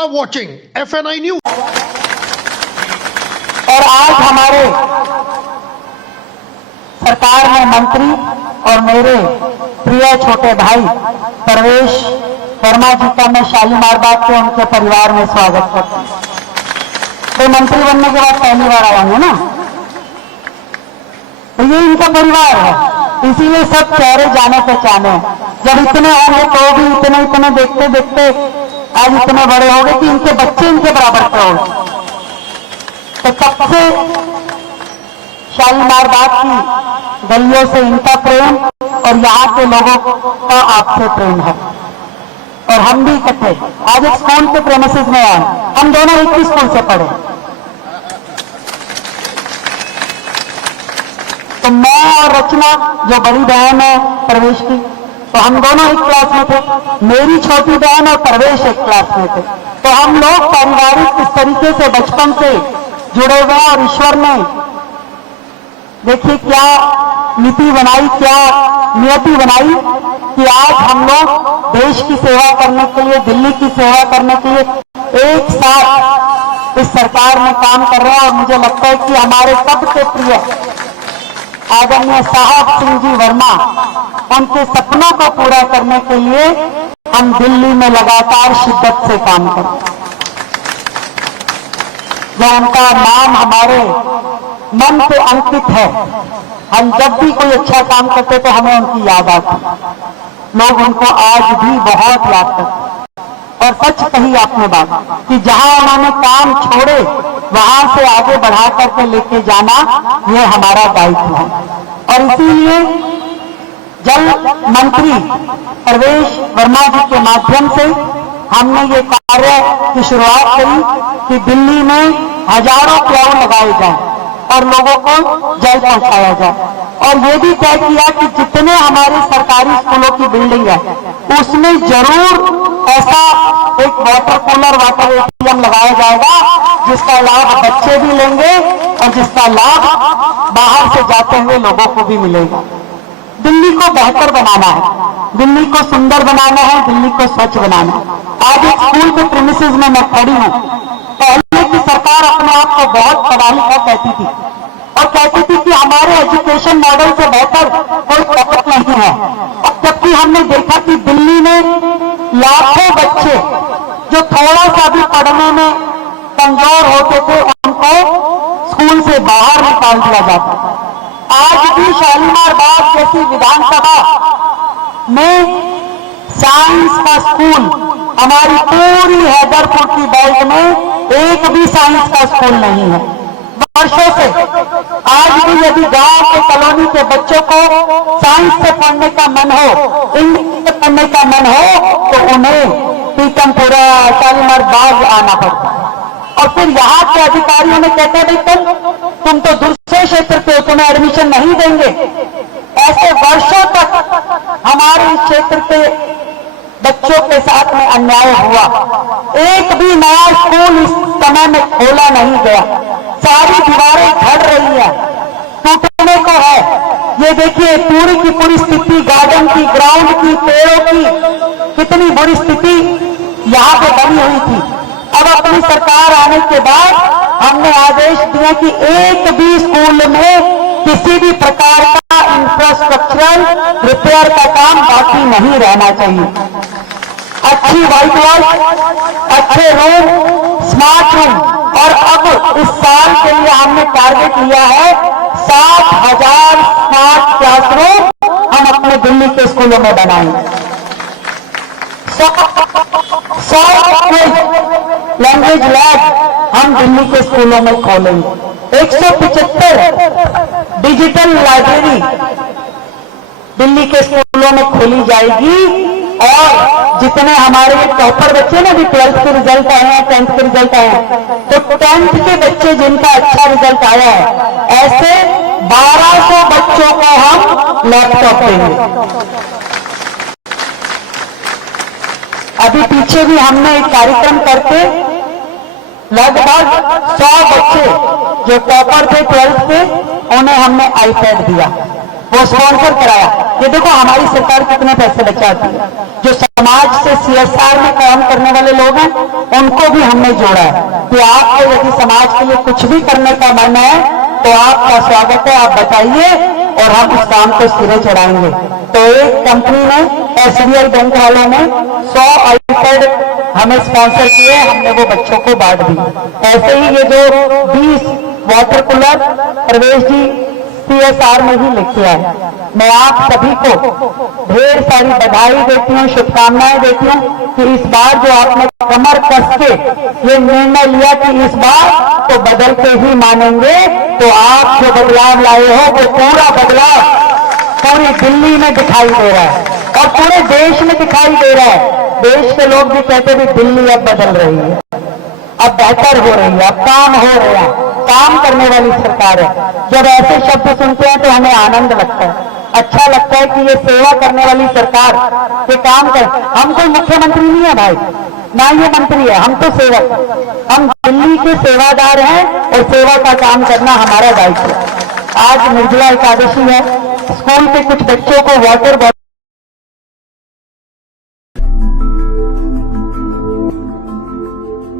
are watching FNI News. और आज हमारे सरकार में मंत्री और मेरे प्रिय छोटे भाई परवेश वर्मा जी का मैं शालीमार बाग के उनके परिवार में स्वागत करता हूँ। तो मंत्री बनने के बाद पहली बार आएंगे ना, तो ये इनका परिवार है, इसीलिए सब चेहरे जाने पहचाने। जब इतने होंगे तो भी इतने देखते देखते आज इतने बड़े हो गए कि इनके बच्चे इनके बराबर के हो गए। तो तब से शालीमार बाग की गलियों से इनका प्रेम और यहाँ के लोगों का आपसे प्रेम है। और हम भी इकट्ठे आज एक स्कूल के प्रेमिसेस में आए, हम दोनों एक ही स्कूल से पढ़े। तो मैं और रचना जो बड़ी बहन है प्रवेश की, तो हम दोनों एक क्लास में थे। मेरी छोटी बहन और प्रवेश एक क्लास में थे। तो हम लोग पारिवारिक इस तरीके से बचपन से जुड़े हुए और ईश्वर ने देखिए क्या नीति बनाई, क्या नियति बनाई कि आज हम लोग देश की सेवा करने के लिए, दिल्ली की सेवा करने के लिए एक साथ इस सरकार में काम कर रहे हैं। और मुझे लगता है कि हमारे सबसे प्रिय आदरणीय साहब सिंह जी वर्मा, उनके सपनों को पूरा करने के लिए हम दिल्ली में लगातार शिद्दत से काम करें। जो उनका नाम हमारे मन पे अंकित है, हम जब भी कोई अच्छा काम करते तो हमें उनकी याद आती। लोग उनको आज भी बहुत याद करते। और सच कही आपने बात कि जहां उन्होंने काम छोड़े वहां से आगे बढ़ा करके लेके जाना ये हमारा दायित्व है। और इसीलिए जल मंत्री परवेश वर्मा जी के माध्यम से हमने ये कार्य की शुरुआत करी कि दिल्ली में हजारों प्लाव लगाए जाए और लोगों को जल पहुंचाया जाए। और ये भी तय किया कि जितने हमारे सरकारी स्कूलों की बिल्डिंग है उसमें जरूर ऐसा एक वाटर कूलर, वाटर एटीएम लगाया जाएगा जिसका लाभ बच्चे भी लेंगे और जिसका लाभ बाहर से जाते हुए लोगों को भी मिलेगा। दिल्ली को बेहतर बनाना है, दिल्ली को सुंदर बनाना है, दिल्ली को स्वच्छ बनाना है। आज एक स्कूल के प्रीमिसेस में मैं खड़ी हूं। पहले की सरकार अपने आप को बहुत पढ़ा लिखा कहती थी और कहती थी कि हमारे एजुकेशन मॉडल से बेहतर कोई ताकत नहीं है। और जबकि हमने देखा कि दिल्ली में लाखों बच्चे जो थोड़ा सा भी पढ़ने में कमजोर होते थे उनको स्कूल से बाहर निकाल दिया जाता। आज भी शालीमार बाग जैसी विधानसभा में साइंस का स्कूल, हमारी पूरी हैदरपुर की बेल्ट में एक भी साइंस का स्कूल नहीं है वर्षों से। आज भी यदि गांव के कॉलोनी के बच्चों को साइंस से पढ़ने का मन हो, इंग्लिश से पढ़ने का मन हो, तो उन्हें पीतमपुरा, शालीमार बाग आना पड़ता। और फिर यहाँ के अधिकारियों ने कहते भाई तुम तो दूसरे क्षेत्र के हो, तुम्हें एडमिशन नहीं देंगे। ऐसे वर्षों तक हमारे इस क्षेत्र के बच्चों के साथ में अन्याय हुआ। एक भी नया स्कूल इस समय में खोला नहीं गया। सारी दीवारें झड़ रही है, टूटने को है। ये देखिए पूरी की पूरी स्थिति गार्डन की, ग्राउंड की, पेड़ों की कितनी बुरी स्थिति यहाँ पे बनी हुई थी। अब अपनी सरकार आने के बाद हमने आदेश दिया कि एक भी स्कूल में किसी भी प्रकार का इंफ्रास्ट्रक्चरल रिपेयर का काम बाकी नहीं रहना चाहिए। अच्छी व्हाइट वॉल, अच्छे रूम, स्मार्ट रूम। और अब इस साल के लिए हमने टारगेट लिया है 7,000 स्मार्ट क्लासरूम हम अपने दिल्ली के स्कूलों में बनाएंगे। 100 लैंग्वेज लैब हम दिल्ली के स्कूलों में खोलेंगे। 175 डिजिटल लाइब्रेरी दिल्ली के स्कूलों में खोली जाएगी। और जितने हमारे टॉपर बच्चे ना भी 12th के रिजल्ट आए हैं, 10th के रिजल्ट आए हैं, तो 10th के बच्चे जिनका अच्छा रिजल्ट आया है, ऐसे 1200 बच्चों को हम लैपटॉप देंगे। अभी पीछे भी हमने एक कार्यक्रम करके लगभग 100 बच्चे जो टॉपर थे 12th के, उन्हें हमने आईपैड दिया, वो स्पॉन्सर कराया। ये देखो हमारी सरकार कितने पैसे बचाती है। जो समाज से सीएसआर में काम करने वाले लोग हैं, उनको भी हमने जोड़ा है कि आपको यदि समाज के लिए कुछ भी करने का मन है तो आपका स्वागत है, आप बताइए और हम उस काम को सिरे चढ़ाएंगे। तो एक कंपनी ने, एसबीआई बैंक वालों ने 100 आईपैड हमें स्पॉन्सर किए, हमने वो बच्चों को बांट दी। ऐसे ही ये जो 20 वाटर कूलर प्रवेश जी सीएसआर में ही लिखे है। मैं आप सभी को ढेर सारी बधाई देती हूँ, शुभकामनाएं देती हूँ कि इस बार जो आपने कमर कस के ये निर्णय लिया कि इस बार तो बदल के ही मानेंगे, तो आप जो बदलाव लाए हो वो पूरा बदलाव पूरी दिल्ली में दिखाई दे रहा है और पूरे देश में दिखाई दे रहा है। देश के लोग भी कहते भी दिल्ली अब बदल रही है, अब बेहतर हो रही है, अब काम हो रहा है, काम करने वाली सरकार है। जब ऐसे शब्द सुनते हैं तो हमें आनंद लगता है, अच्छा लगता है कि ये सेवा करने वाली सरकार ये काम कर। हम कोई मुख्यमंत्री नहीं है भाई, ना ये मंत्री है, हम तो सेवक, हम दिल्ली के सेवादार हैं और सेवा का काम करना हमारा दायित्व है। आज निर्जला एकादशी है, स्कूल के कुछ बच्चों को वाटर